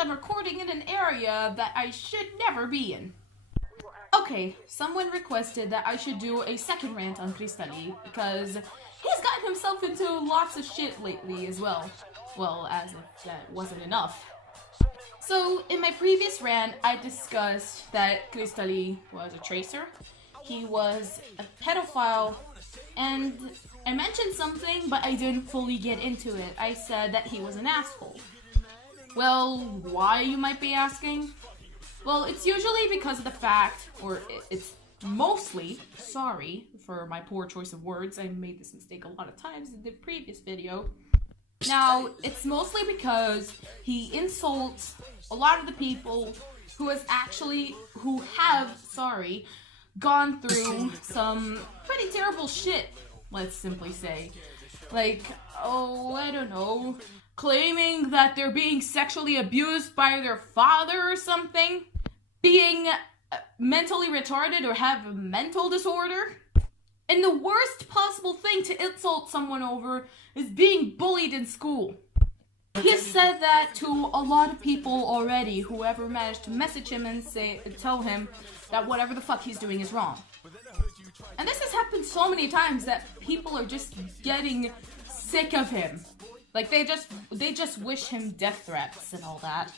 I'm recording in an area that I should never be in. Okay, someone requested that I should do a second rant on Cristali because he's gotten himself into lots of shit lately as well. Well, as if that wasn't enough. So, in my previous rant, I discussed that Cristali was a tracer, he was a pedophile, and I mentioned something, but I didn't fully get into it. I said that he was an asshole. Well, why, you might be asking? Well, it's usually because of the fact, or it's mostly, sorry for my poor choice of words, I made this mistake a lot of times in the previous video. Now, it's mostly because he insults a lot of the people who have gone through some pretty terrible shit, let's simply say. Like, oh, I don't know, claiming that they're being sexually abused by their father or something, being mentally retarded or have a mental disorder. And the worst possible thing to insult someone over is being bullied in school. He has said that to a lot of people already, whoever managed to message him and tell him that whatever the fuck he's doing is wrong. And this has happened so many times that people are just getting sick of him. Like, they just wish him death threats and all that.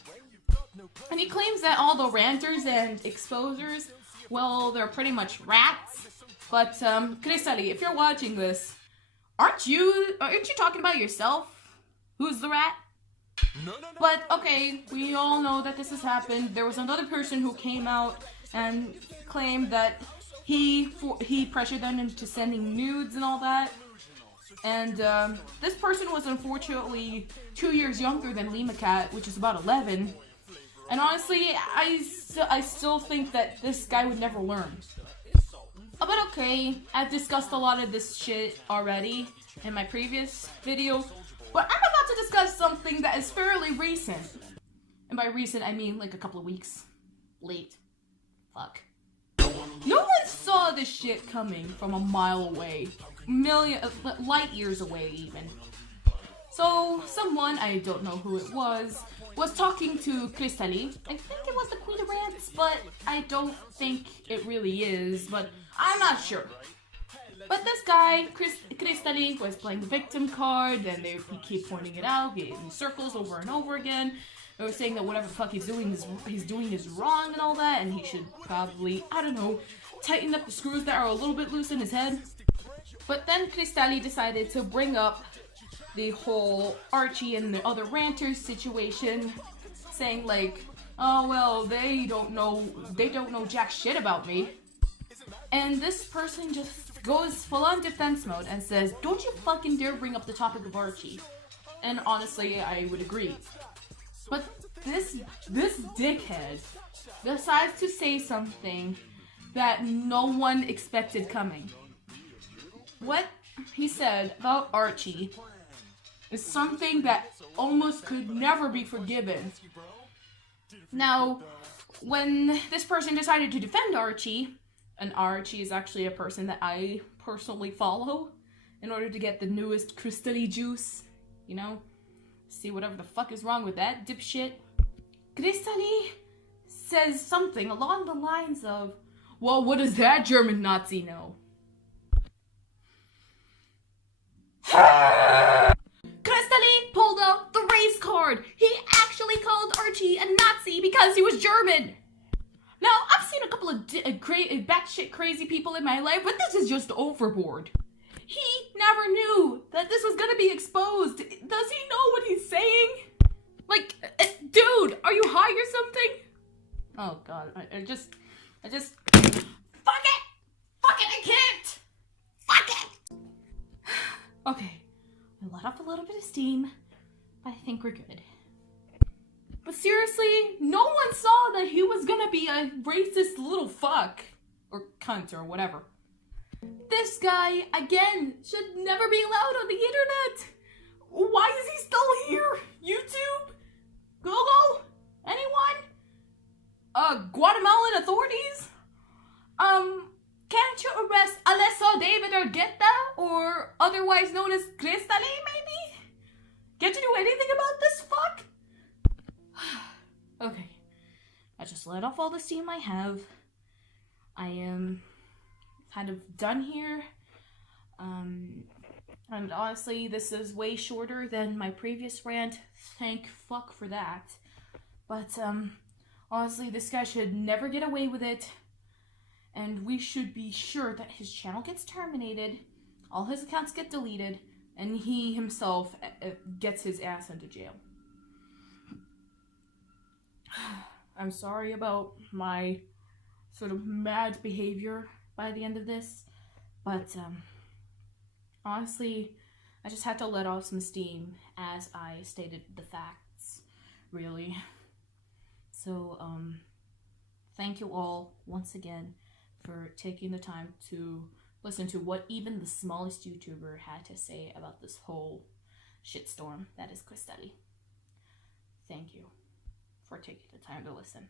And he claims that all the ranters and exposers, well, they're pretty much rats. But, Cristali, if you're watching this, aren't you talking about yourself? Who's the rat? No. But, okay, we all know that this has happened. There was another person who came out and claimed that he pressured them into sending nudes and all that. And, this person was unfortunately 2 years younger than Lima Cat, which is about 11. And honestly, I still think that this guy would never learn. But okay, I've discussed a lot of this shit already in my previous video, but I'm about to discuss something that is fairly recent. And by recent, I mean like a couple of weeks late. Fuck. No one saw this shit coming from a mile away. Light years away even. So, someone, I don't know who it was talking to Cristali. I think it was the Queen of Rants, but I don't think it really is, but I'm not sure. But this guy, Cristali, was playing the victim card, and he keep pointing it out, in circles over and over again. They were saying that whatever the fuck he's doing is wrong and all that, and he should probably, I don't know, tighten up the screws that are a little bit loose in his head. But then Cristali decided to bring up the whole Archie and the other ranters situation, saying like, oh well, they don't know jack shit about me. And this person just goes full on defense mode and says, don't you fucking dare bring up the topic of Archie. And honestly, I would agree. But this dickhead decides to say something that no one expected coming. What he said about Archie is something that almost could never be forgiven. Now, when this person decided to defend Archie, and Archie is actually a person that I personally follow in order to get the newest crystali juice, you know, see whatever the fuck is wrong with that dipshit. Cristali says something along the lines of, well, what does that German Nazi know? Cristali pulled out the race card. He actually called Archie a Nazi because he was German. Now, I've seen a couple of batshit crazy people in my life, but this is just overboard. He never knew that this was gonna be exposed. Does he know what he's saying? Like, dude, are you high or something? Oh god, I just, fuck it! Fuck it, I can't! Fuck it! Okay. I let off a little bit of steam, but I think we're good. But seriously, no one saw that he was gonna be a racist little fuck. Or cunt or whatever. This guy, again, should never be allowed on the internet. Why is he still here? YouTube? Google? Anyone? Guatemalan authorities? Can't you arrest Alessa David Argueta, or otherwise known as Cristali, maybe? Can't you do anything about this fuck? just let off all the steam I have. I am kind of done here. And honestly, this is way shorter than my previous rant. Thank fuck for that. But, honestly, this guy should never get away with it. And we should be sure that his channel gets terminated, all his accounts get deleted, and he himself gets his ass into jail. I'm sorry about my sort of mad behavior by the end of this, but, honestly, I just had to let off some steam as I stated the facts, really. So, thank you all once again for taking the time to listen to what even the smallest YouTuber had to say about this whole shitstorm that is Cristali. Thank you for taking the time to listen.